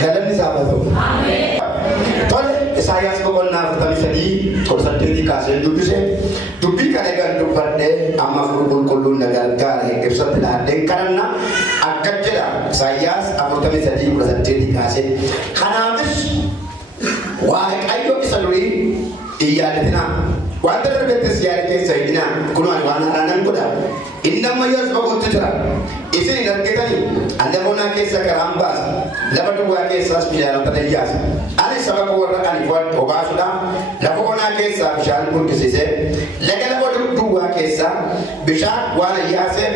Galanni saabatu. Tole Isaayyaas boqonnaa 43 torsaddeenii kaasee dubbise dubbii kana eegan dubbadhee amma qulqulluun na gargaare ibsatti laadheen kadhanna akka jedha Isaayyaas 43 kaasee kanaafis Waaqayyo isa durii hin yaadatinaa wanta darbeettis yaada keessa hidhinaa kunoo ani waan haaraa nan godha inni amma yoo as boqotti jira isin hin argitanii lafa onaa keessa karaan baasa lafa duwwaa keessaas bishaanota dayyaasa ani saba koo warra ani obaasuudhaan lafa onaa keessaa bishaan guddisise laga lafa duwwaa keessaa bishaan waan ayyaasee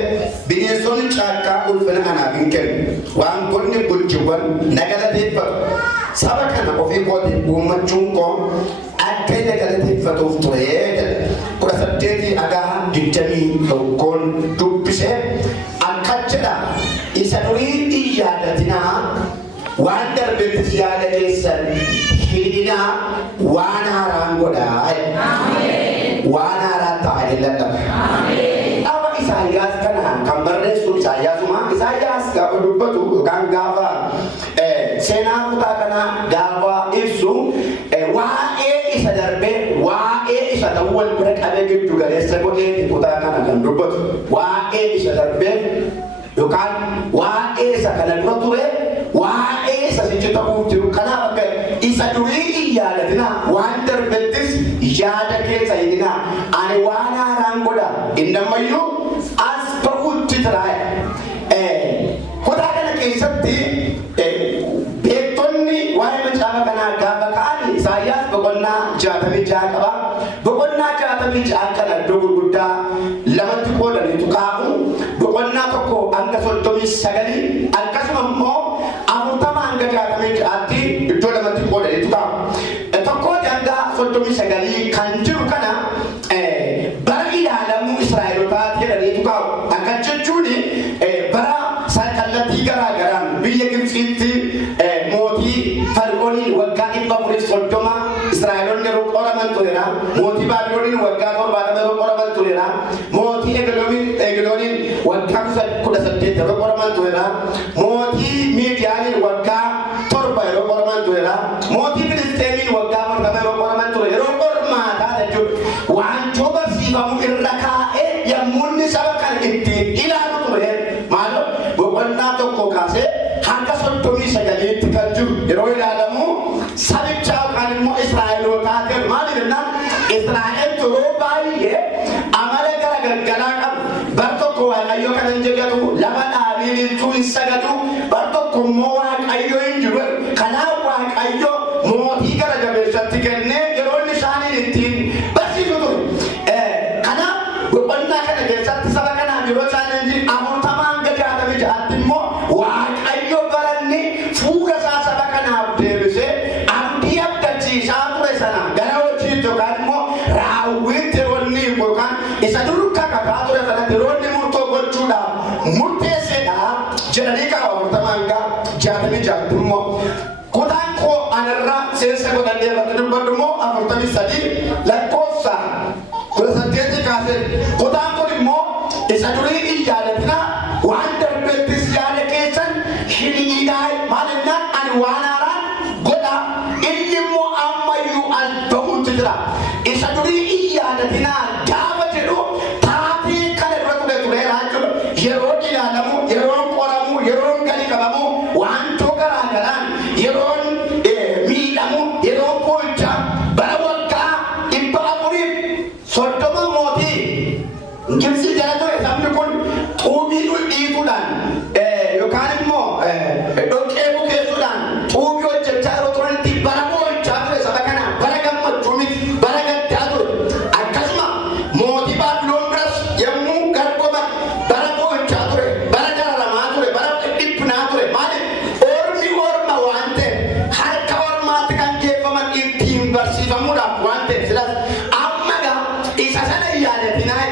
bineensonni caakkaa ulfina anaaf hin kennu waan godni bulchiwwan nagalateeffatu saba kana ofii kootiin uummachuun koo akka inni galateeffatuuf ture kudha saddeetii agaa 21 dubbise akka jedha isa durii hin yaadatinaa waan darbeettis yaada keessan hidhinaa waan haaraan godhaa waan haaraa ta'a jedhan dhaaba Isaayyaas kana kan barreessu Isaayyaasuma Isaayyaas gaafa dubbatu yookaan gaafa seenaa kutaa kana gaafa ibsu waa'ee isa darbee waa'ee isa ta'uu wal bira qabee giddu galeessa godhee kutaa kana kan dubbatu waa'ee isa darbee yookaan waa'ee isa kana dura ture waa'ee isa sichi ta'uuf jiru kanaaf akka isa durii hin yaadatinaa waan darbettis yaada keessa hidhinaa ani waan haaraan godha inni ammayyuu as ta'utti jira. Kutaa kana keessatti beektonni waa'ee macaafa kanaa gaafa ka'an Isaayyaas boqonnaa 66 qaba. Boqonnaa 66 kana iddoo gurguddaa lamatti qoodaniitu kaa'u. Boqonnaa tokko hanga 39 akkasuma immoo 40 hanga 66tti iddoo lamatti qoodaniitu kaa'u. Tokkooti hanga 39 kan jiru kana bara ilaalamuu Israa'elootaa jedhaniitu kaa'u. Akka jechuun bara kallattii garaagaraan biyya Gibxiitti mootii Fara'ooniin waggaa 430 Israa'eloonni yeroo qoraman tureera. Mootii Baabilooniin waggaa 70 yeroo qoraman tureera. Mootii Egilooniin waggaa 18 yeroo qoraman tureera. Mootii Miidiyaaniin waggaa 7 yeroo qoraman tureera. Mootii Filisteemiin waggaa 40 yeroo qoraman ture. Yeroo qormaataa jechuudha waantoo barsiifamu irra kaa'ee yommuu inni saba kan ittiin ilaalu ture maaloo boqonnaa tokko kaasee hanga 39tti kan jiru yeroo ilaalamu sabicha yookaan immoo Israa'elootaa jedhu maali jennaan Israa'el yeroo baay'ee amala garagalgalaa qabu bar tokko Waaqayyo kan hin jegatu lafa dhaabiin iltuu hin sagadu bar tokko immoo Waaqayyo hin jiru kanaaf Waaqayyo mootii gara jabeessatti kennee yeroo inni isaaniin ittiin barsiisu ture. Kanaaf boqonnaa kana keessatti saba kanaaf yeroo isaanii 40 hanga 66tti immoo Waaqayyo baranni fuula isaa saba kanaaf deebisee abdii abdachiisaa ture sana gara hojiitti yookaan immoo raawwiitti yeroo inni yookaan isa durukka kakkaa ture sanatti yeroo inni murtoo gochuudhaaf murteessedha jedhanii kaa'u 40 hanga 66tti immoo kutaan koo anarraa seensa godhannee irratti dubbadhu immoo 43 lakkoofsa 18 kaasee kutaan kun immoo isa durii hin yaadatinaa waan darbeettis yaada keessan hidhinaa maalinaan ani waan haaraan godha inni immoo ammayyuu as ba'uutti jira. Isa durii hin yaadatinaa gaafa jedhu taatee kana dura tureeraa jiru yeroo ilaalamu yeroo qoramu yeroo gadi qabamu waantoo garaagaraan yeroo miidhamu yeroo qoocha bara waggaa 430 mootii Gibxi jala ture sabni kun xuubii dhiituudhaan yookaan immoo dhoqqee bukeessuudhaan xuubii hojjechaa yeroo turanitti bara qoocha ture saba kana bara gammachuu miti bara gaddaa ture akkasuma mootii Baabiloon biras yommuu gargoman bara qoocha ture bara dararamaa ture bara dhiphinaa ture maali ormi orma waan ta'eef harka ormaatti kan geeffaman ittiin barsiifamuudhaaf waan ta'eef silas amma isa sana yaadatinaa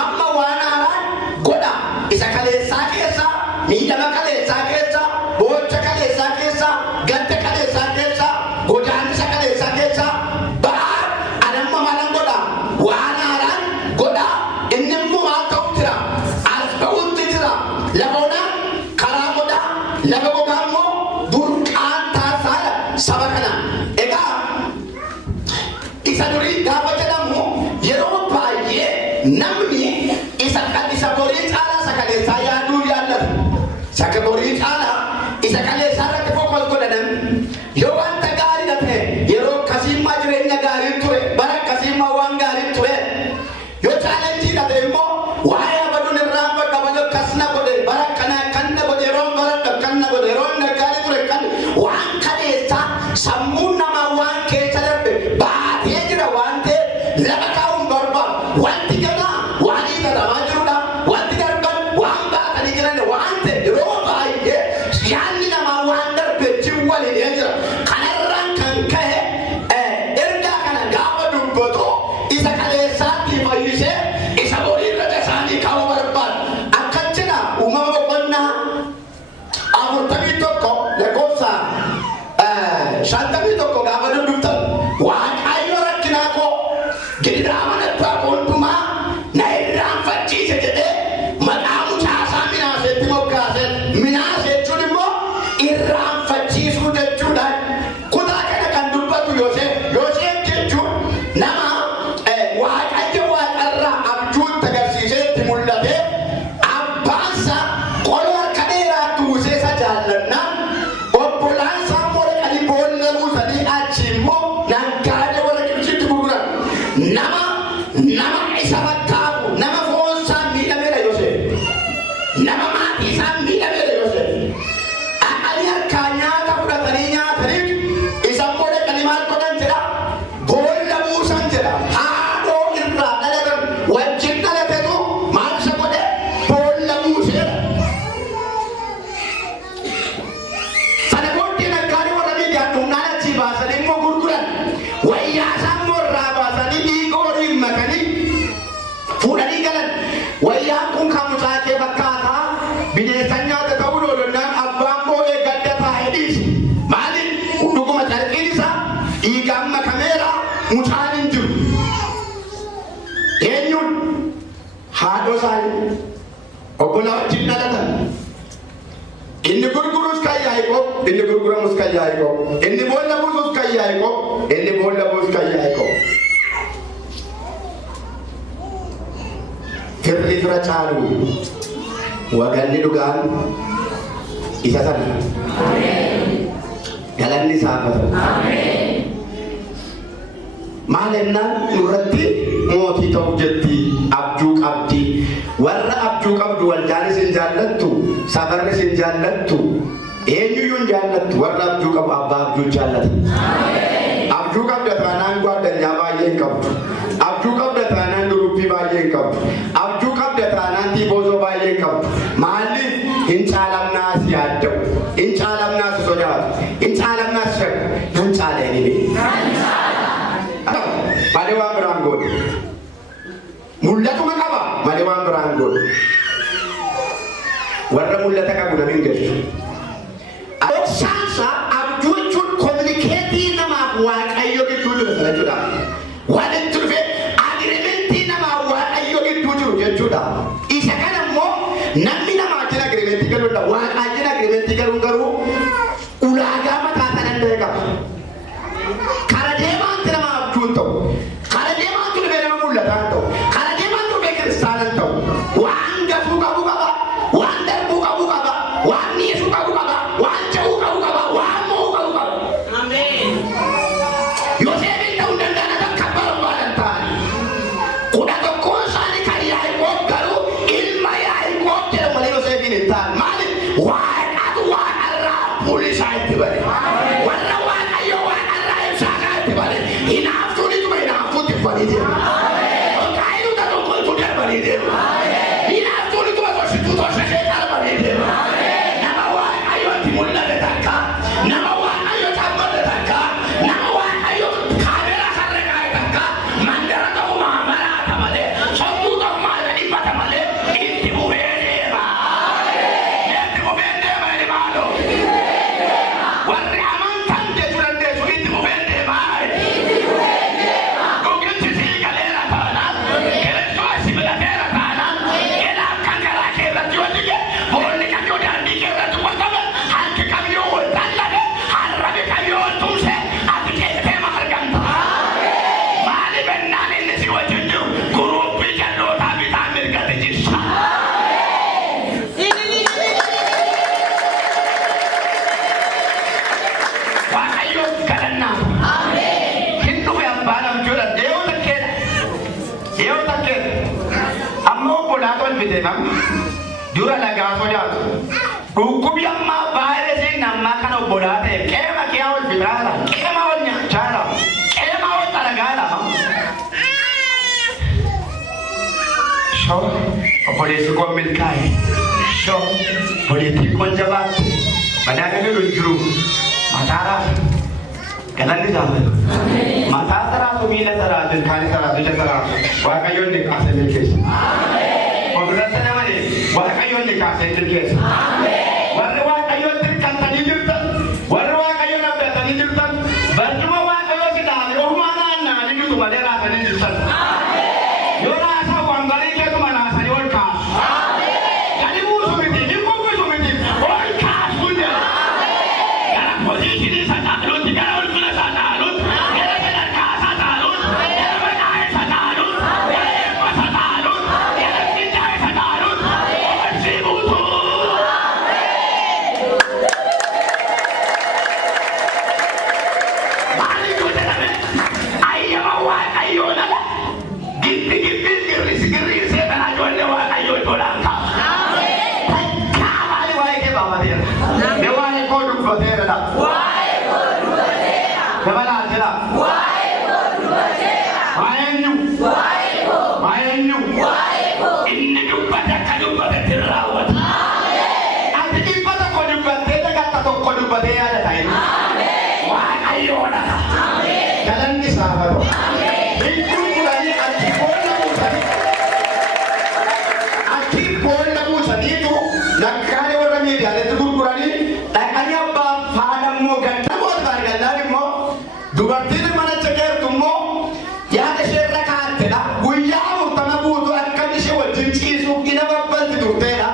amma waan haaraan godha isa kaleessaa keessa miidhama kaleessaa keessa boocha kaleessaa keessa gadda kaleessaa keessa godaannisa kaleessaa keessa ba'aa anamma maalan godha waan haaraan godha inni immoo maal ta'u jira as lafa gogaa immoo burqaan taasisaa saba kana. Egaa isa durii gaafa jedhamu yeroo baay'ee namni isa borii caalaa sakaleessaa yaaduu yaallatu. Saka borii caalaa isa kaleessaa irratti fokkol godhanan yoo wanta gaarii ta'e yeroo akkasiimmaa jireenya gaarii ture bara akkasiimmaa waan gaarii ture yoo chaalenjii ta'e immoo waa'ee abaduun irraan bakka bada akkasna godhe bara kana kan na godhe yeroo bara kan na godhe yeroo na gaarii ture kan waan kaleessaa sammuu namaa waan keessa darbe baatee jira waan ta'e lafa kaa'uun barbaadu wanti ganaa waan isa lamaa jirudha wanti darban waan baatanii jiran waan ta'e yeroo baay'ee yaadni namaa waan darbe jiwwaliin jira kanarraan kan ka'e ergaa kana gaafa dubbatu isa kaleessaatti fayyisee isa borii irra isaanii kaa'uu barbaadu akka jira uumama boqonnaa 41 lakkoofsa 51 gaafa dubbatan waaqayyo rakkinaa koo gidiraa manattaa hundumaa na irraanfachiise jedhee maqaa mucaasaa Minaaseetti moggaase. Minaasee jechuun immoo irraanfachiisuu jechuudha. Kutaa kana kan dubbatu Yoosef jechuun nama waaqayyo waaqarraa abjuutti agarsiisee itti mul'ate abbaansa qoloo harka dheeraatti uwwisee isa jaallannaan obbolaan isaa immoo dhaqanii boolla buusanii achi immoo naggaadee warra Gibxitti gurguran nama isa bakkaabu nama foon isaa miidhameedha Yoosef. Nama maatii isaa miidhameedha Yoosef. Ani harkaa nyaata fudhatanii nyaataniif isa immoo dhaqanii maal godhan jedha boolla buusan jedha. Haadhoo irraa dhalatan wajjin dhalatetu maal isa godhe boolla buuseedha. Sana booddee naggaadee warra miidiyaan humnaan achii baasanii immoo gurguran wayyaa isaa immoo irraa baasanii dhiiga horii makanii fuudhanii galan. Wayyaan kun kan mucaa kee fakkaataa bineensa nyaata ta'uu loolonnaan abbaan boo'ee gadda taa'ee dhiise. Maaliin dhuguma carqiin isaa dhiigaan makameera mucaan hin jiru. Eenyuun haadhoo isaanii obbolaa wajjin dhalatan. Inni gurgurus kan Yaaqoob, inni gurguramus kan Yaaqoob, inni boolla buusus kan Yaaqoob, inni boolla buus kan Yaaqoob. Firri fira caalu waganni dhugaan isa sana. Galanni isaaf haa ta'u. Maal jennaan nurratti mootii ta'uu jetti abjuu qabdi. Warra abjuu qabdu waldaanis hin jaallattu safarris hin jaallattu eenyuyyuu hin jaallattu warra abjuu qabu abbaa abjuu jaallata. Abjuu qabda taanaan gwaaddanyaa baay'ee hin qabdu. Abjuu qabda taanaan durubbii baay'ee hin qabdu. Abjuu qabda taanaan tiiboosoo baay'ee hin qabdu. Maaliif hin caalamnaas yaadda'u hin caalamnaas sodaatu hin caalamnaas shakku nan caalee ni malee waan biraan godhu mul'atuma qaba malee waan biraan godhu warra mul'ata qabu namni hin galchu. Dhoksaansa abjuu jechuun kominikeetii namaaf waaqayyo gidduu jiru jechuudha. Waan itti dhufe agirimentii namaaf waaqayyo gidduu jiru jechuudha. Isa kana immoo namni namaa jira agirimentii galuudha. Waaqaa jira agirimentii galuun garuu ulaagaa mataa sana hin qaba. Kara deemaatti nama abjuun ta'u. Kara deemaatti dhufee nama mul'ataan ta'u. Kara deemaatti dhufee kiristaanan ta'u. Waan gafuu qabu qaba. Waan darbuu qabu qaba. Waan dhiisuu qabu qaba. Waan ce'uu qabu qaba. Waan mo'uu qabu qaba. Ameen. Yoosefin ta'uu danda'an kolfite nam dura lagaa sodaatu dhukkubi amma vaayirasiin nammaa kana obbolaa ta'e qeema kee ol firaala qeema ol nyaachaadha qeema ol xaragaadha shoo obboleessi koo milkaa'e shoo obboleettii koo jabaatti badaa galu jiru mataaraaf galanni jaallatu mataa saraatu miila saraatu ilkaanii saraatu ija saraatu waaqayyoon ni kaasee milkeessa Obulata namani waaqayyoon ni kaasee milkeessa warri waaqayyoon tirkantanii jirtan warri waaqayyoon abdatanii jirtan barcuma waaqayyoo sidaani ohumaa naanna'anii jiru malee raasanii jirtan yoo raasaa wangarii keetuma raasanii ol kaasu gadi buusu miti ni kubbisu miti ol kaasu jedha gara pozishinii isa taaluutti gara ulfina isaa taaluutti gara sadarkaa isaa taaluutti gara maqaa isa taaluutti gara eebba isa taaluutti gara findaa isa taaluutti oolsii buutuu maali godhame ayyama waaqayyoo nala gibbi girriisee kana ijoollee waaqayyoo tolaan ka'a maali waa'ee kee baafateera mee waa'ee koo dubbateera dha dabalaa jira waa'eenyu inni dubbate akka dubbatetti raawwata ati dhibba tokko dubbattee dagatta tokko dubbatee yaada ta'e waaqayyoodha galanni isaa baro hinkulkulanii achi boolla buusaniitu lakkaa'ee warra miidiyaaleetti gurguranii dhaqanii abbaa faadammoo gannamoota baargallaan immoo dubartiin mana cekeertu immoo yaada ishee irra kaa'attedha guyyaa murtama buutu akka ishee wajjin ciisuuf ina babbalti turteedha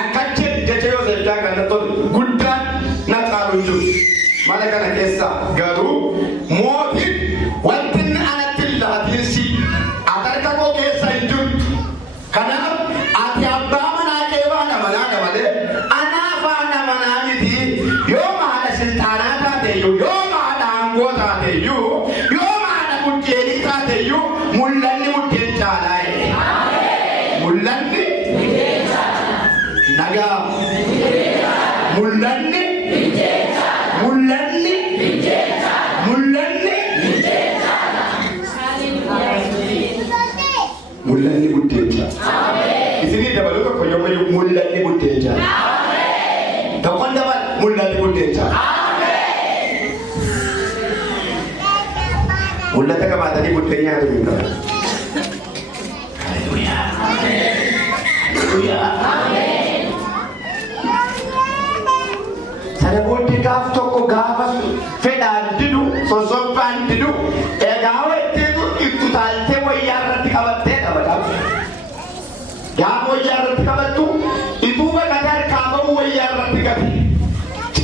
akka jecha Yoosefaa kana tolu guddaan na caalu jiru mana kana keessa garuu mootiin wanti inni anatti laatiinsi atarka koo keessa hin jirtu kanaaf ati abbaa manaa kee faana manaa malee anaa faana manaa miti yoo maadha silxaanaa taateyyuu yoo maadha aangoo taateyyuu yoo maadha buddeenii taateyyuu mul'anni buddeen caalaa mul'anni nagaa mul'anni mul'anni mul'anni buddeen caalaa isinii dabaluu tokko yommuu mul'anni buddeen caalaa tokkoon dabal mul'anni buddeen caalaa mul'ata qabaatanii buddeen nyaatu hin qaban haleluuyaa haleluuyaa sana booddee gaaf tokko gaafa fedhaan didu sosobbaan didu egaa wayiteetu ibtu taaltee wayyaa irratti qabattee dhabadhaaf gaafa wayyaa irratti qabattu ituu baqatee harkaa ba'u wayyaa irratti gabe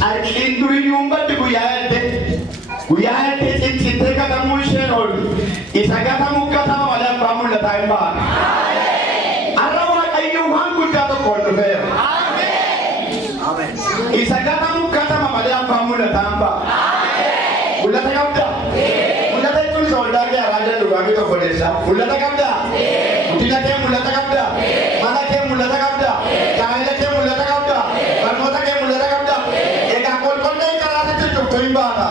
carqiin duriyyuun baddi guyyaa yaadde ciccitee gatamuu isheen oolu isa gatamu gatama malee abbaa mul'ataa hin baane har'a waaqayyoon waan guddaa tokko ol dhufeera isa gatamu gatama malee abbaa mul'ataa hin baane mul'ata qabdaa mul'ata jechuun isa waldaa kee araaja dhugaamii tokko deessaa mul'ata qabdaa guddina kee mul'ata qabdaa mana kee mul'ata qabdaa jaalala kee mul'ata qabdaa barnoota kee mul'ata qabdaa egaa qolqollee karaatti jirtu hin baata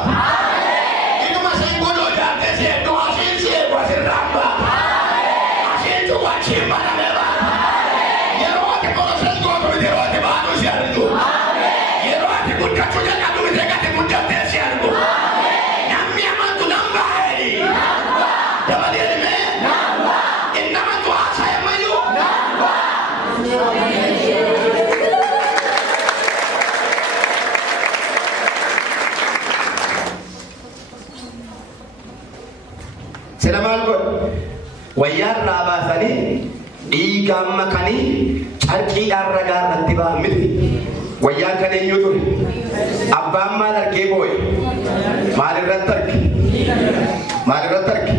Selamal god wayar rabasani dhiigaan makanii carqiidhaan ragaa irratti ba'an miti wayyaan kan eenyu ture abbaan maal argee boo'e maal irratti arge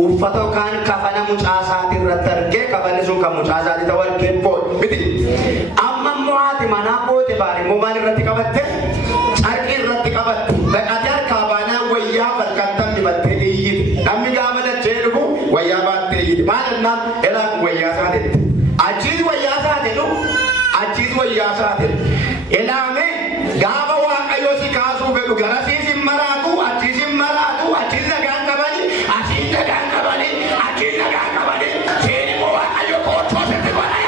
uffata yookaan kafana mucaasaati irratti argee kafanni sun kan mucaasaati ta'u argee boo'e miti amma immoo haati manaa boote baare immoo maal irratti qabatte carqii irratti qabatte baqatee harkaa baanaan wayyaa balkattan dibattee iyyite namni gaafa dachee dhufu wayyaa baattee iyyite maal jennaan elaan wayyaa isaatetti achiin kaasaati. Ilaame gaafa waaqayyo si kaasuu fedhu gara siisin maraatu achiisin maraatu achiis nagaan qabani asiin nagaan qabani achiin nagaan qabani seeni moo waaqayyo koochoo sitti godha.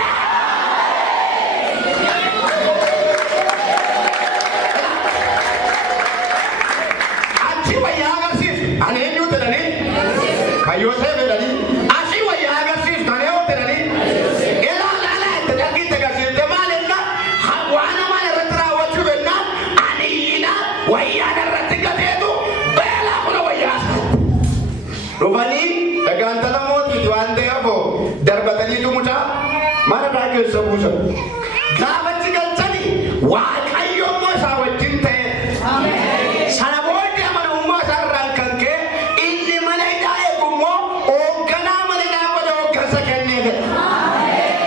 Achi wayyaa agarsiisu ani eenyuu jedhanii kan Yoosef jedhanii achi wayyaa agarsiisu kan eenyuu jedhanii ilaalaa itti dhagiitti agarsiifte maalinna waan namaa irratti raawwachuu bennaan ani iyyina wayyaa irratti gateetu beelaa kuna wayyaa dhufanii dhagaantala mootiiti waan ta'eefoo darbatanii tumutaa mana irraa keessa buusan gaafachi galchanii waaqayyo immoo isaa wajjin ta'e sana booddee amanamummaa isaa irraan kan ka'e inni mana hidhaa eegummoo hoogganaa mana hidhaa godhe hooggansa kennee fedha.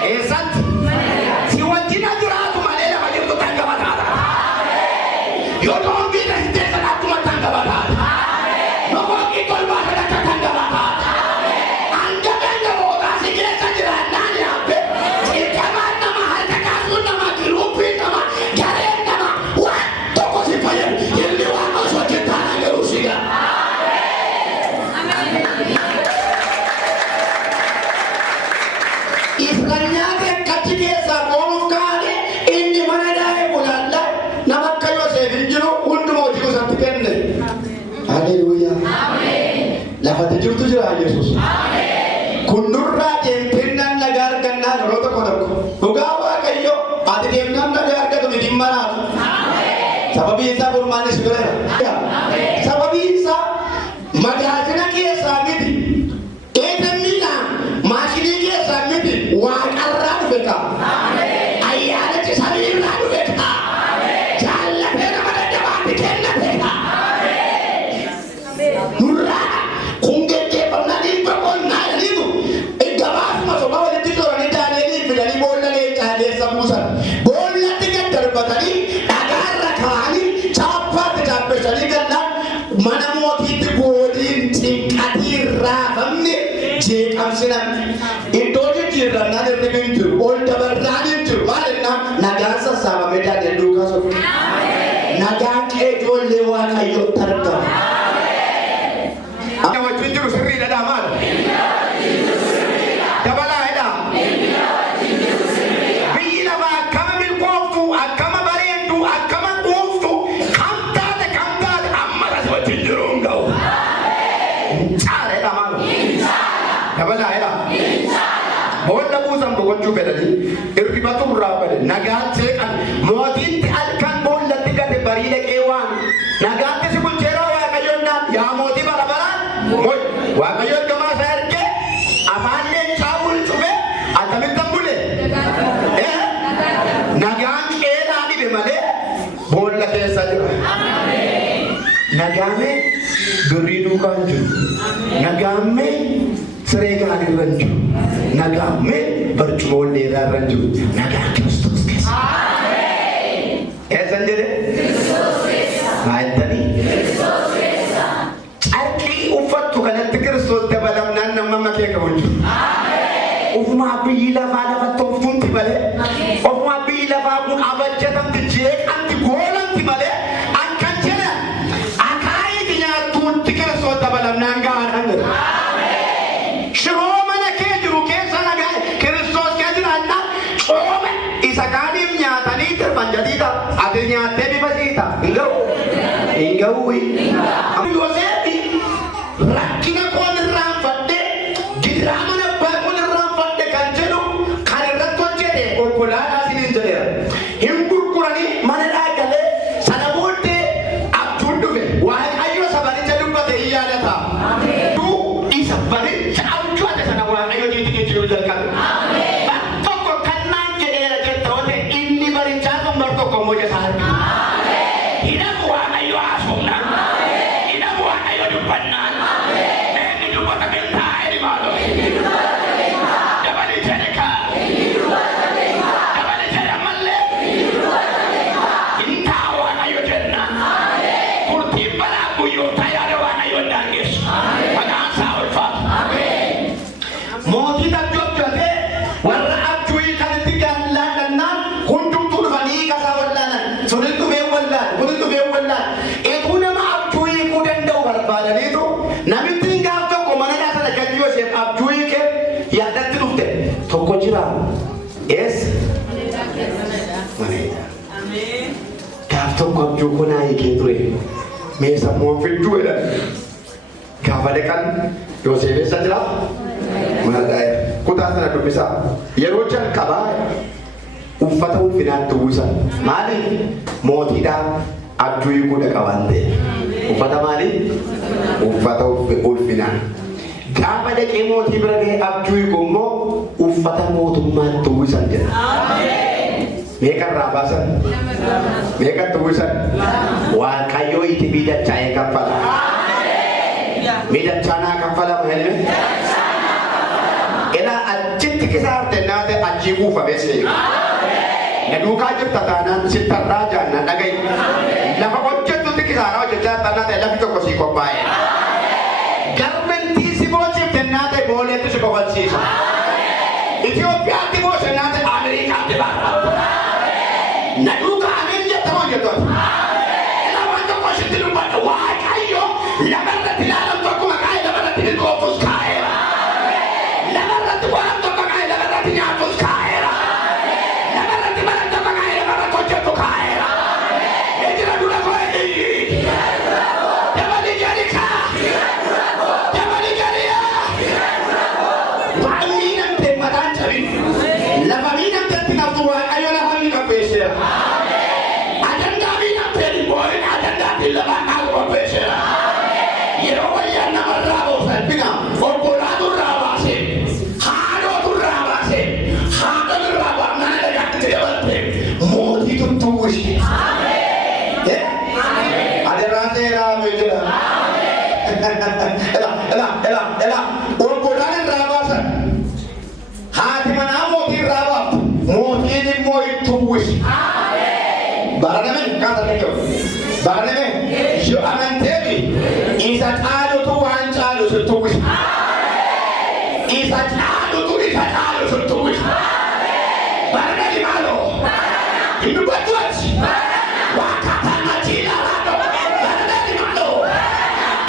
Eessatti si wajjin jiraatu malee lafa jirtu tan gabataadha. Yoo doonbii dhasitee sanattuma tan gabataadha. Yoo kookii tolbaa sadakka tan gabataadha. Hanga ganda boodaa si keessa jiraannaan yaabbe cirqamaan nama harka kaasuun nama giruuppii nama gareen nama waan tokko si fayyadu inni waan osoo jettaan garuu si ga'a. Israa'eliyaati akkachi keessaa booluuf kaane inni mana daa'e bulaalla nama akka Yoosef hin jiru hundumaa hojii gosatti kenne. Haleluuyaa. Lafatti jirtu jira Yesuus. Kun nurraa deemtennaan nagaa argannaa yeroo tokko tokko. Dhugaa waaqayyo ati deemnaan nagaa argatu ni dhimma laatu. Sababii isaa furmaanis bireera. Sababii isaa magaazina keessaa miti. Eegamniidhaan maashinii keessaa miti waaqarraa dhufe qaba. Ayyaanichi samiirraa dhufe qaba. Jaallatee nama dadhabaatti kennate qaba. Nurraa kun geggeeffamnaa dhibba qonnaa jedhitu gabaasuma soba walitti toranii daaleelii fidanii boolla leencaa keessa buusan. Boollatti gad darbatanii dhagaarra kaa'anii chaappaatti chaappessanii gallaan mana mootiitti goodiin cinqatii raafamne jeeqamsinan. Iddoo jijjiirrannaan hirribi hin jiru ol dabarraan hin jiru maalinna nagaan sassaabamee daandii duukaa sofu. Nagaan qee ijoollee waaqayyootti argama. Akka wajjin jiru sirriidha dhaa maal? Dabalaa jedhaa. Biyyi lafaa akkama milkooftu akkama bareeddu akkama quuftu kam taate amma as wajjin jiru hin ga'u. Caala jedhaa maal? Dabalaa jedhaa. Boolla buusan boqochuu fedhanii irribatu irraa bade nagaan seeqan mootiitti halkan boollatti gate barii dhaqee waan nagaatti si bulcheeroo waaqayyoon naan yaa mootii bara baraan waaqayyoon gamaa isaa ergee afaan leencaa bulchufe atamittan bule nagaan qeedhaa dhibe malee boolla keessa jira. Nagaamee birrii duukaa hin jiru. Nagaamee siree gaarii irra hin jiru. Nagaamee barcuma ol dheeraa irra hin jiru. Nagaa Kiristoos keessa. Eessan jedhe? Maayittanii? Carqii uffattu kanatti Kiristoos dabalamnaan nama makee qabu hin jiru. Ofumaa biyyi lafaa lafatti oftuunti malee ofumaa biyyi lafaa kun abajjatamti jeeqamti goolamti malee akkan jedha akaayiiti nyaattuutti Kiristoos dabalamnaan gahaan jira. Shiroo mana kee jiru keessa nagaa Kiristoos kee jiraannaan coome isa kaaniif nyaatanii tirfan jadiita ati nyaattee bifa siita hin ga'u. Yoosefi rakkina koon irraanfadhee gidiraa mana abbaa koon irraanfadhe kan jedhu kan irratti hojjete obbolaadhaa siniin jedheera. Hin gurguranii mana dhaagalee sana booddee abjuun dhufe waaqayyo sabanicha dubbate hin yaadata. Isa baricha abjuu ate sana waaqayyo jiitti jechuu jalqabe. Tokko kan naan jedheera jetta ote inni barichaa sun bar tokko moja isaa argina. Hidhamu waaqayyo haasofna. Hidhamu waaqayyo gaaf tokko abjuu kunaa hiikee ture. Mee sammuu fidduu jedhan. Gaafa dhaqan Yoosef eessa jira? Madaa'eera. Kutaa sana dubbisaa. Yeroo jalqabaa uffata ulfinaatti uwwisan. Maaliif? Mootiidhaan abjuu hiikuudha qaban ta'e. Uffata maaliif? Uffata ulfinaan. Gaafa dhaqee mootii bira ga'ee abjuu hiiku immoo uffata mootummaatti uwwisan jedha. Meeqarraa baasan? Meeqatti uwwisan? Waaqayyoo itti miidhachaa'ee kaffala. Miidhachaanaa kaffala malee? Ilaa achitti kisaarte naate achii kuufamee seeyu. Na duukaa jirta taanaan sittarraa jaanna dhagayi. Lafa hojjettutti kisaaraa hojjechaa taanaan lafi tokko sii qophaa'e. Garmentii si boociifte naate booleetti si qofalsiisa. Itoophiyaatti boose naate Ameerikaatti baara. Na duukaa amin jetta hojjettoon. Ilaa waan tokko sitti dubbadha waaqayyo lafarratti ilaalan tokko maqaa lafarratti hin qoofus kaa'eera. Lafarratti waan tokko maqaa lafarratti nyaatus kaa'eera. Lafarratti mana tokko maqaa lafarratti hojjettu kaa'eera. Ejira dura ko'ee dabali jarikaa. Dabali jariyaa. Waan miidhamtee mataan cabin. Lafa miidhamteetti naftu waaqayyo lafa miidhamteesseera. Ajandaa miidhamteetti boo'in ajandaatti lafa qabu qopheesseera. Yeroo wayyaan namarraa boosan bina obbolaatu irraa baase haadhootu irraa baase haadhon irraa baafnaan dhagaatti dabalte mootii tuttuuwwisi. Adeeraan seeraa beekira. Obbolaan irraa baasan haati manaa mootii irraa baaftu mootiin immoo ittuuwwisi. Baraname kaasa ta'e baraname yoo amanteefi isa caalutu waan caalu sirtuuwwisa. Isa caalutu isa caalu sirtuuwwisa. Baraname maaloo hin dubbatuuti. Waaqataan achiila laadho. Baraname maaloo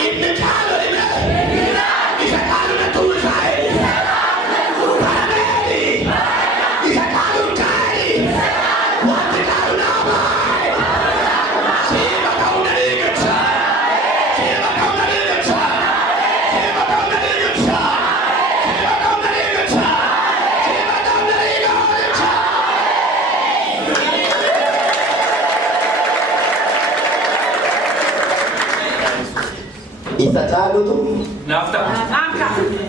inni caalu isa caalu na tuusaa'e. Baraname isa caalu kaa'e. Wanti caalu naamaa'e. Siima ta'uu na dhiigacha. Siima ta'uu na dhiigacha. Siima ta'uu na dhiigacha. Siima ta'uu na dhiigacha. Siima ta'uu na dhiigacha. Isa caalutu Nafta.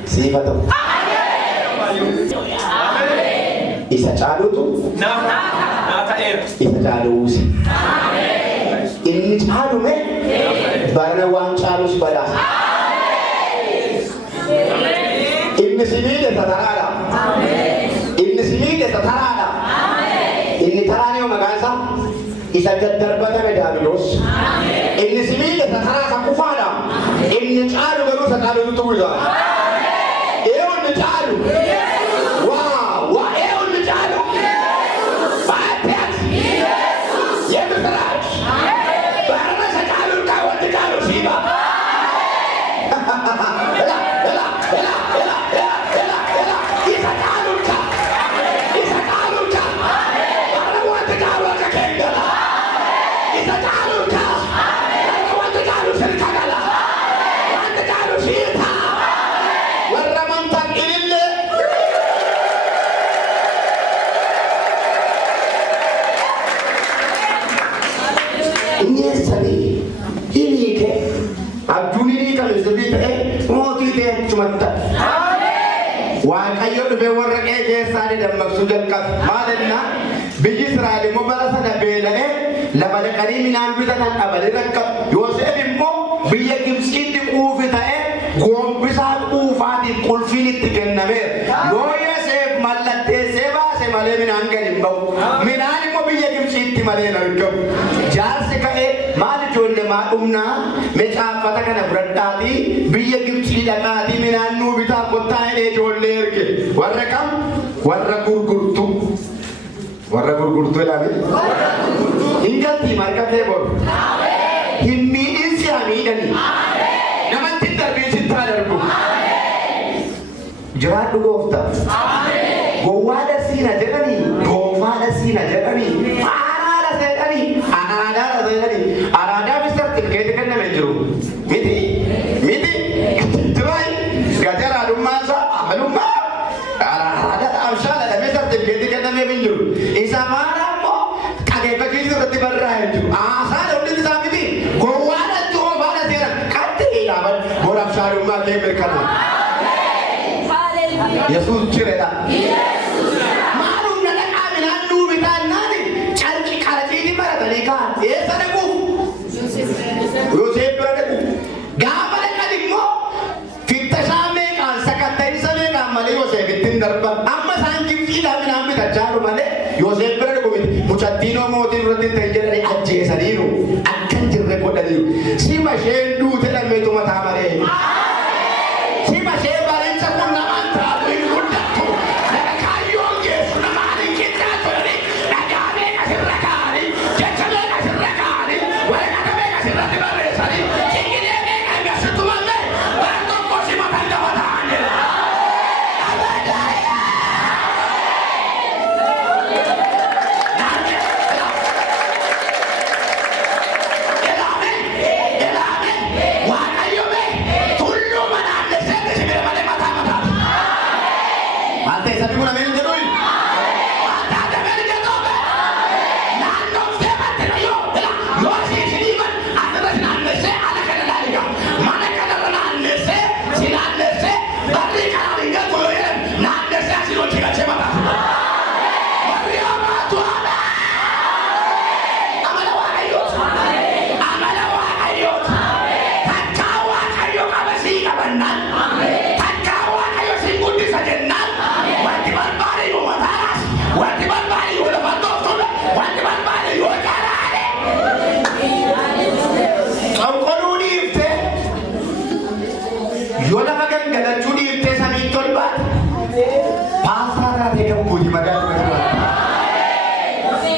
siifa ta'u. Isa caalutu Nafta. Nafta era. isa caaluusi. Inni caalume barana waan caalus badhaasa. Inni sibiila isa taraadha. Inni sibiila isa taraadha. Inni taraan yoo maqaan isaa isa daddarbatame daabiloos. Inni sibiila isa taraa isa kufaadha. Inni caalu garuu isa caalutu tuwwisa. Inni caalu. Waa inni caalu. Baay'ee. Yesu taraach. Barana isa caalu kaawwatti caalu siiba. Isa caalu ka. Isa caalu ka. Barana wanti caalu akka keengala. Isa caalu ka. Barana wanti caalu sirka gala. Wanti caalu siita. Warra mantan ilillee. Inyeessanii hiriike abjuun hiriikame sirrii ta'e mootii ta'e achumatti. Waaqayyo dhufee warra qe'ee keessaa ni dammaqsuu jalqabe. Maalinna biyyi Israa'el immoo bara sana beela'ee lafa dhaqanii midhaan bitatan dhabanii rakkatu. Yoosef immoo biyya Gibxiitti quufi ta'e goombisaa quufaatiif qulfiin itti kennameera. Yoo Yoosef mallatteessee baase malee midhaan gadi hin ba'u. Midhaan immoo biyya Gibxiitti malee hin argamu. Jaarsi ka'ee maal ijoollee maa dhumnaa meeshaaffata kana fudhadhaatii biyya Gibxii dhaqaatii midhaan nuu bitaa kottaa hidhee ijoollee erge. Warra kam? Warra gurgurtu. Warra gurgurtu jedhame. Hin galtii marga kee boru. Hin miidhinsi haa miidhani. Namatti hin darbiin sitti haa darbu. Jiraadhu gooftaa. Gowwaadha siina jedhanii, goofaadha siina jedhanii, haaraadha jedhanii, anaadhaadha Isa marammo kageeffachuu irratti barraa'ee jiru. Haasaan hundi isaa miti. Gowwaadha jiru baala seera. Katti ilaaban boraaf shaarummaa kee mirkanaa. Yesuus jireedha. Maalum na dhaqaami naannuu bitaan naani calqi qaraciiti baratanii kaan. Eessa dhaqu? Yoosef bira dhaqu. Gaafa dhaqan immoo fittashaa meeqaan sakatta'insa meeqaan malee Yoosef ittiin darban. Amma isaan Gibxiidhaa midhaan bitachaa jiru malee Yoosef bira dhaqu miti. Mucattiinoo mootiin irratti hin ta'in jedhanii ajjeesaniiru. Akka hin jirre godhaniiru. Sima isheen duute dhammeetu mataa malee. Sima ishee bareecha kun namaan taatu hin guddattu. Laga kaayyoon geessu namaan hin qindaatu jedhanii dhagaa meeqa sirra kaa'anii jecha meeqa sirra kaa'anii waraqata meeqa sirratti barreessanii xiqqinee meeqa agarsiistu malee bara tokko simatan gaba ta'an jedha.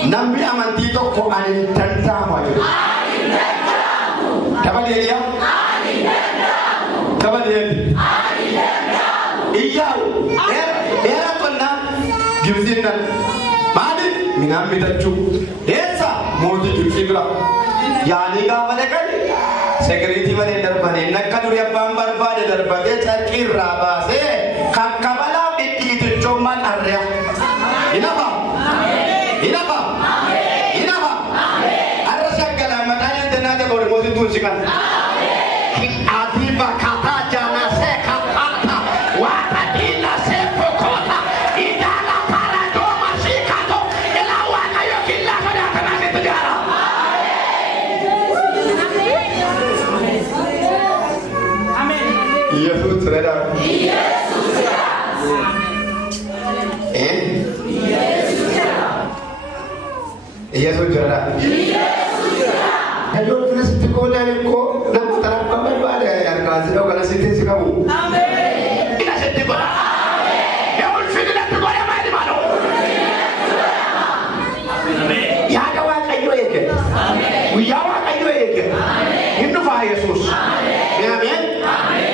Namni amantii tokko ani danda'amu jedhu. Dabaleeliya. Dabaleeli. Iyyaa'u. Dheeraa qonnaa Gibxiin nan. Maaliif midhaan bitachuu? Eessa mootii Gibxii bira. Yaanii gaafa dhaqan sekiriitii malee darbanii nakka durii abbaan barbaade darbatee carqii irraa baasee kakkabalaa dhidhiitichummaan arriya. Inafa. Inafa. Inafa. Arra shaggala mataan yantanaa ta'e boori mootii tuunsi kan. Ati bakata jana se kapata wata ila se pokota idala paradoma shikato ila waka yokilla kada kana kitujara. Amen. Yesus reda. Yesus. Yesus jara. Kalau kita sekolah ko, nama taraf kami ada yang kasih tahu kalau siti kamu. Amin. Kita sekolah. Amin. Ya ulfi kita sekolah mana mana. Amin. Ya ada orang kayu eke. Amin. Ya orang kayu eke. Amin. Hindu faham Yesus. Amin. Amin.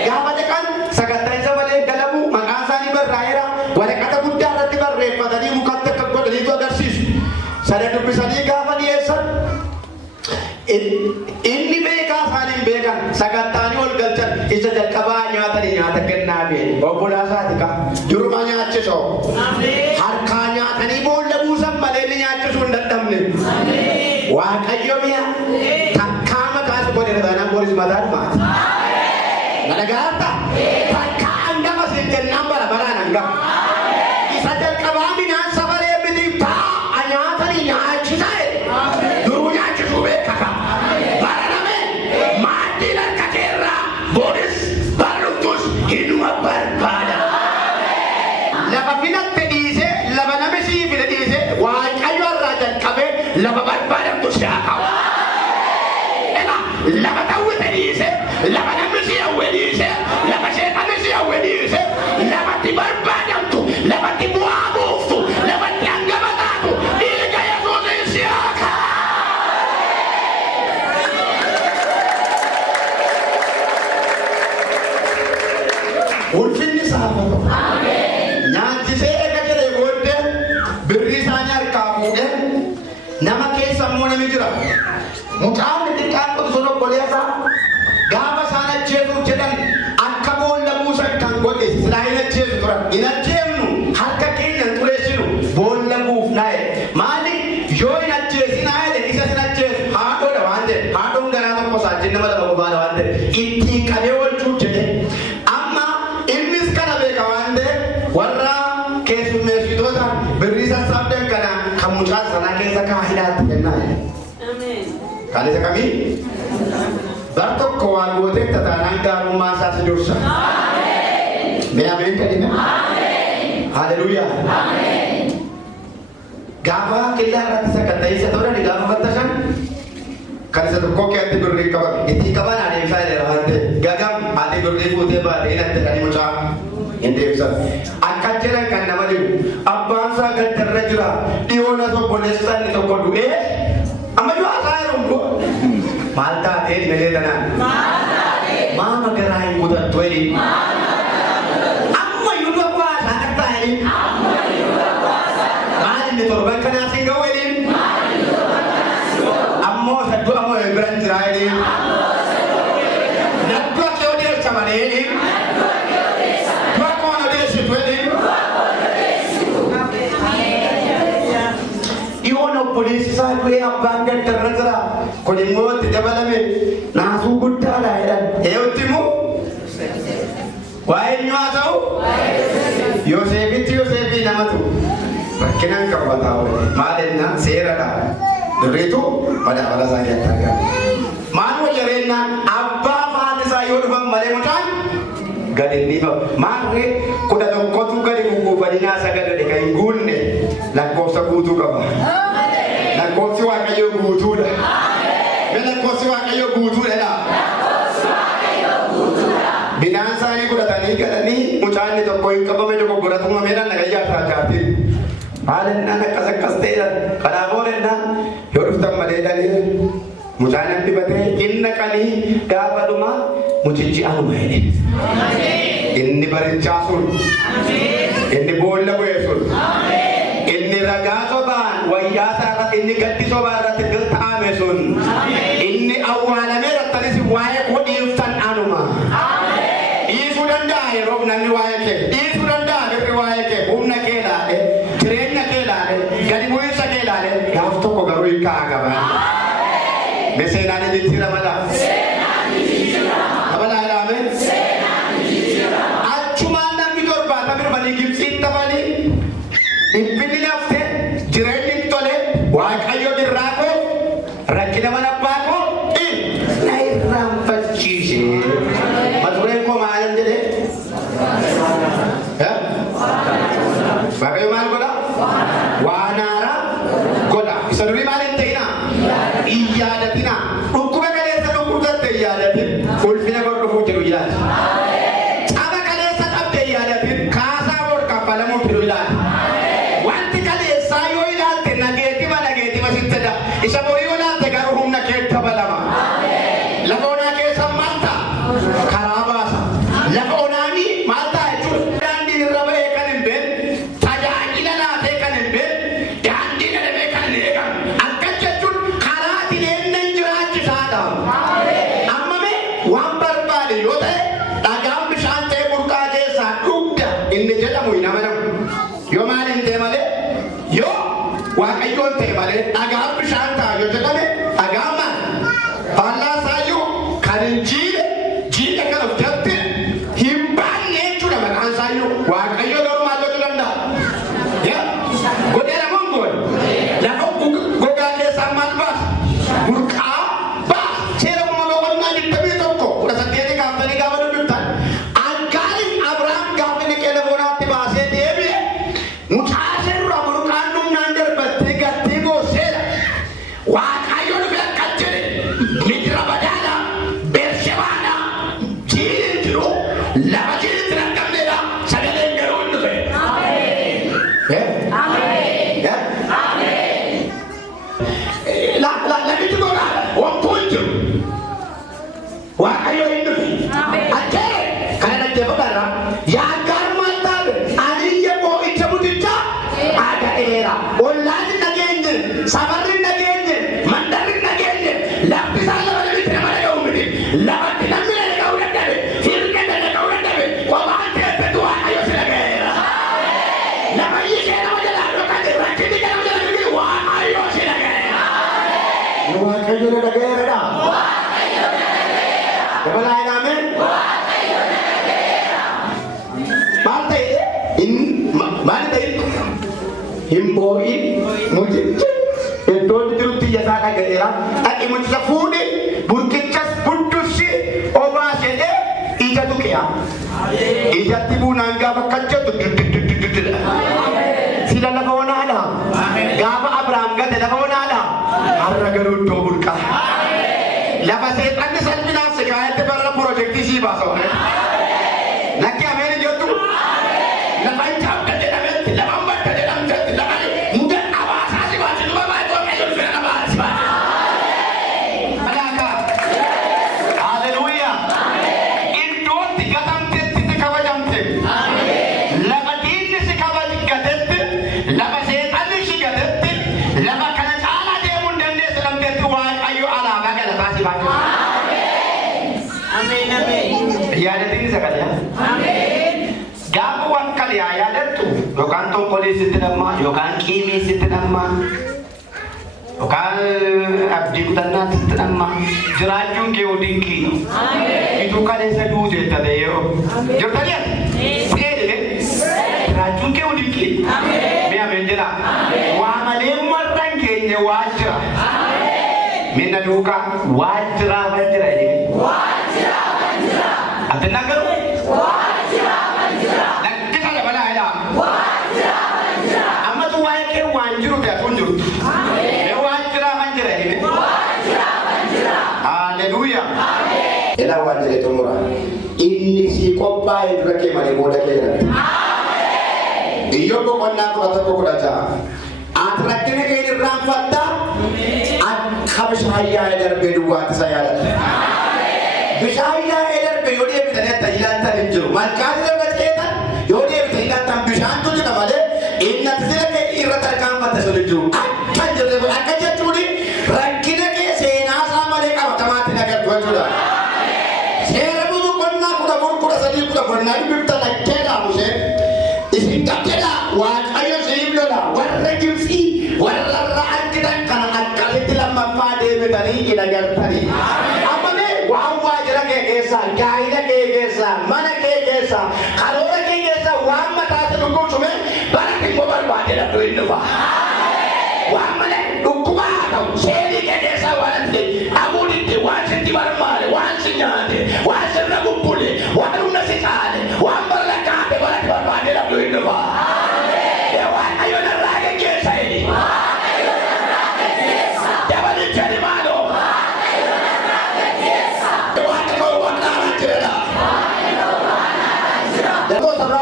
Ya pada kan sekarang saya balik kalamu makasani berraya. Wala kata buddha rati berrepa tadi muka tekak kau dari itu agar sis. Saya tu bisa dikawal dia san. Inni beka saling beka sagatani ol galchan isa jalqabaa nyaata kennaaf obbolaa isaatika duruma nyaachiso harkaa nyaatanii boolla buusan malee inni nyaachisuu hin dadhabne waaqayyo mi'a takkaa mataas godhe taanaan booris mataan maati madagaata takkaa hangama siin kennaan bara baraan hangama isa jalqabaa minaan safaree mitiif ta'a nyaatanii nyaachisa duruu nyaachisuu beekaka Boris Barutus inuma barbada. Laba finate dice, laba namesi fina dice, waaqayyo rajan kabe, laba barbada tu siapa? Ela, laba tahu dice, laba namesi awe dice, laba setan namesi awe dice, laba ti barbada tu, laba ti buabu tu, laba ti anggama tu, ini kaya Indonesia. Ulfinni saafatu. Nyaachisee eega jedhee booddee birrii isaanii harkaa fuudhee nama keessa immoo nami jira. Mucaan xixiqqaan qotu sun obboleessaa gaafa isaan ajjeesuuf jedhan akka boolla buusan kan godhe silaa hin ajjeesu turan. Hin ajjeefnu harka keenya hin xureessinu boolla buufnaa jedhe. yoo hin ajjeesinaa jedhe isa sin ajjeesu haadhoodha waan jedhe haadhoon garaa tokko saajjin nama lama qofaadha waan jedhe ittiin qabee oolchuu jedhe amma innis kana beeka waan ta'e warra keessummeessitoota birrii sassaabdan kana kan mucaa sanaa keessa kaahidaatti kennaa jedhe. Kan isa kamii? Bar tokko waan gootee tataanaan gaarummaa isaa si dursa. Mee ameen kadhime? Haleluuyaa. Gaafa qillaa irratti sakkatta'isa ta'uudhaan gaafa fattashan kan isa tokkoo keetti birrii qaban ittiin qaban adeemsaa jedha waan ta'e gagam ati birrii fuutee baatee natti dhani mucaa hin deebisan. Akka jedhan kan nama dhibu abbaan isaa gaddarra jira dhiyoona obboleessaa inni tokko du'ee amma yoo haasaa jedhu maal taatee melee tanaan maama garaa hin guutattu jedhi amma yoo tokko haasaa akka jedhi maal inni torban kanaas hin ga'u jedhi ammoo saddu ammoo biran jiraa jedhi naddu akka yoo deessa malee jedhi dua koon odeessitu jedhi dhiyoon obboleessi isaa du'ee abbaan gaddarra jira kun immoo itti dabalame naasuu guddaadha jedhan eeyyotti immoo waa'ee eenyu haa ta'u Yoosefitti Yoosefii namatu rakkinaan qabbataa oole maal ennaan seeradha dirriitu madaabala isaa keessaa gaha maal wajjareennaan abbaa faati isaa yoo dhufan malee mucaan gadi hin dhiifamu maarree 11 gadi gugguufanii naasa gadade kan hin guunne lakkoofsa guutuu qaba. Lakkoofsi Waaqayyoo guutuudha. Lakkoofsi Waaqayyoo guutuudha. Binaan isaanii godhatanii gadanii mucaanni tokko hin qabame tokko godhatuma meedhaan nagayyaa taataatiin. Haalennaan akkas ta'edhaan kanaaf oolennaan yoo dhuftan malee dhalee mucaan dibatee inni qanii gaafa dhuma mucichi anuma jedhe. Inni barichaa sun. Inni boolla bu'ee sun. Inni ragaa sobaan wayyaa isaarratti inni gaddi sobaa irratti taa'ame sun inni awwaalamee rattanis waa'ee koo dhiiftan anuma. Dhiisuu danda'a yeroo namni waa'ee kee dhiisuu danda'a birri waa'ee kee humna kee laale jireenya kee laale gadi bu'iinsa kee laale gaaf tokko garuu hin ka'a qaba. Seenaan ni jijjiiramala. Abalaa ilaamee. Achumaan namni torbaata birbanii Gibsiin tafanii dhiphinni lafte jireenyi tole Waaqayyo birraa koo rakkina mana abbaa koo na irraanfachiise. Matureen koo maalan jedhe? Waaqayyo maal godha? Waan haaraa godha. Isa durii maal hin ta'inaa? Hin yaadatinaa. Dhukkuba kaleessa dhukkubsatte hin yaadatin. Ulfina gordofuu jedhu ilaali. Caba kaleessa dhabde hin yaadatin. Kaasaa bor kaffalamuuf jedhu ilaali. Isa borii olaante garuu humna kee dabalama. Lafa onaa keessa maalta karaa baasa. Lafa onaanii maalta jechuudha. Daandiin irra ba'ee kan hin beekne, tajaajila laatee kan hin beekne, daandiin dhabee kan hin eegamu. Akkas jechuun karaatiin eenyuun jiraachisaadha. Amma mee waan barbaade yoo ta'e dhagaan bishaan ta'e burqaa keessaa dhugda inni jedhamu hin amanamu. Yoo maal hin ta'e malee yoo Waaqayyoon ta'e malee dhagaan bishaan ta'a yoo jedhame dhagaan maal? Faallaa isaayyuu kan hin jiidhe kan of jette hin baanne jechuudha maqaan isaayyuu. Waaqayyo garuu maal godhuu danda'a? Godheera moo hin goone? Lafa gogaa keessaa maal baasa? Burqaa baasa. Seera uumama qonnaa 21 kaaftanii gaafa dubbiftan Aggaariin Abrahaam gaafa inni qeela boonaatti baasee deebi'e mucaa seerraa burqaan dhumnaan darbatti gattee gooseera. Waaqayyo dhufe akka jedhe midira badaadha Beershebaadha jiidhin jiru lafa jiidhitti rakkabneedha sagaleen garuu hin dhufe. Lafitti gogaadha wankuu hin jiru. Waaqayyo hin dhufe. Akkee kana dhaggeeffadhaadha. Yaa gaarummaan taabe aniyya boo'icha butichaa aga'eera. Ollaan hin dhageenye, safarri hin dhageenye, mandarri hin dhageenye, lafti isaan lafa namitti nama dhaga'u miti. Lafatti namni dhaga'uu dadhabe, hirqee dhaga'uu dadhabe, qophaan teessetu Waaqayyo si dhaga'eera. Lafa ishee nama jalaa dhokate rakkinni nama jalaa dhokate Waaqayyo si dhaga'eera. Waaqayyo na dhagayeera. Dabalaa inaame. Maal ta'e? Maal ta'e? Hin boo'in mucichi iddoon jirutti iyyasaa dhagayeera. Dhaqi mucicha fuudhe burqichas buddusi obaasee ija tuqeya. Ijatti buunaan gaafa kaccatu sila lafa onaadha. Gaafa Abrahaam gate lafa onaadha. Har'a garuu iddoo burqa. Lafa seexanni salphinaaf si kaayatti barra piroojeektii sii baasa. Lakki ameen jettu. Lafa hin caabda jedhametti lafa hin bakka jedhamtetti lafa hin dadhabaasaa si baasi. Dhuma baay'ee waaqayyoon fira nama si baasi. Alaaka. Haleluuyaa. Iddootti gatamtetti si kabajamte. Lafa diinni si kabajgatetti lafa seexanni si gatetti lafa kana caalaa deemuu hin dandeessu namtetti waaqayyo alaabaa kana baasi baasi. Ameen ameen. Yaadatiin isa kana. Ameen. Gaafa waan kana yaadattu yookaan tokkolee sitti dhammaa yookaan qiimee sitti dhammaa yookaan abdii kutannaa sitti dhammaa jiraachuun kee waliin kiino. Ituu kaleessa duutee ta'e yoo jirtanii seedhe jiraachuun kee waliin kiino. Mee ameen jedha waa malee marraan keenya waajjira. Minna duukaa waajjiraa waajjira jedhee. Waajjiraa waajjira. Ati nagaru. Waajjiraa waajjira. Lakkisa dabalaa jedhaa. Waajjiraa waajjira. Ammatu waa'ee kee waan jiru ta'e atuun jirtu. Mee waajjiraa waajjira jedhee. Waajjiraa waajjira. Haleluuyaa. Ila waajjira xumura. Inni si qophaa'ee dura kee malee booda kee jira. Iyyoo boqonnaa 11:16. Ati rakkina kee irraanfatta. Bishaayyaa edarbee duwwaatti isa yaadata. Bishaayyaa edarbee yoo deebitanii akka ilaatan hin jiru. Malkaan irra ceetan yoo deebitanii ilaatan bishaantu jira malee inni ati sila kee irra tarkaanfatte sun hin jiru. Akka jirre akka jechuun rakkina kee seenaa isaa malee qabatamaatti nagartu jechuudha. Seera boqonnaa 13:14 bifta lakkeedhaa musee isin qabdedha waaqayyo siif lola warra Gibsii warra ra'ankidan kana akkasitti lammaffaa deebitanii ila galtanii. Ammamee waan waajjira kee keessaa gaa'ila kee keessaa mana kee keessaa karoora kee keessaa waan mataatti dhukkubsume bara dhimma barbaade dhabdu hin dhufa. Waan malee dhukkubaa ta'u seelii kee keessaa waan ati amuuditti waan sitti barbaade waan si nyaate waan sirna bubbule waan humna si caale waan barra kaate bara barbaade dhabdu hin dhufa. Waan ayyoon irraa geggeessa jedhi.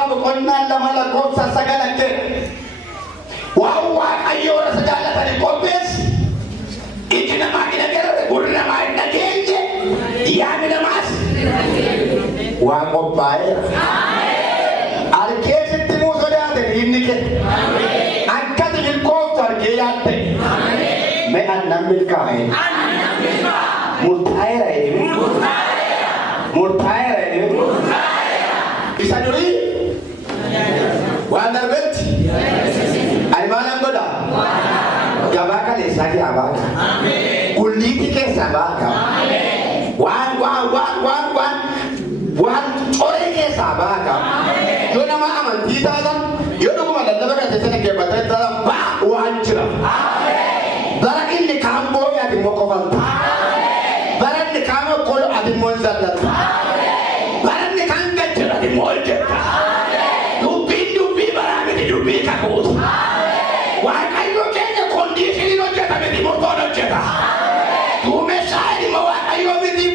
Boqonnaa 2:9 waan waaqayyo irra jaallatanii qopheessi. Iji namaa hin agarre gurri namaa hin dhageenye yaadni namaas waan qophaa'eera. Argee sitti muu sodaate inni kee akkati milkooftu argee yaadde mee annan milkaa'e murtaa'eera jedhee murtaa'eera jedhee isa durii waan darbetti ani maalan godha gabaa kaleessaa kee baaka gulliitii keessaa baaka waan coree keessaa baaka yoo nama amantii taatan yoo dhuguma lallaba gaazexeessa dhaggeeffatee taatan waan jira bara inni kaan boo'e ati immoo qofalta bara inni kaan okkolu ati immoo hin zallata bara inni kaan gajjira ati immoo ol jetta. Dubbii kakuutu. Waaqayyo keenya kondiishiniin hojjetame murtoon hojjeta. Duumessaa dhimma waaqayyo miti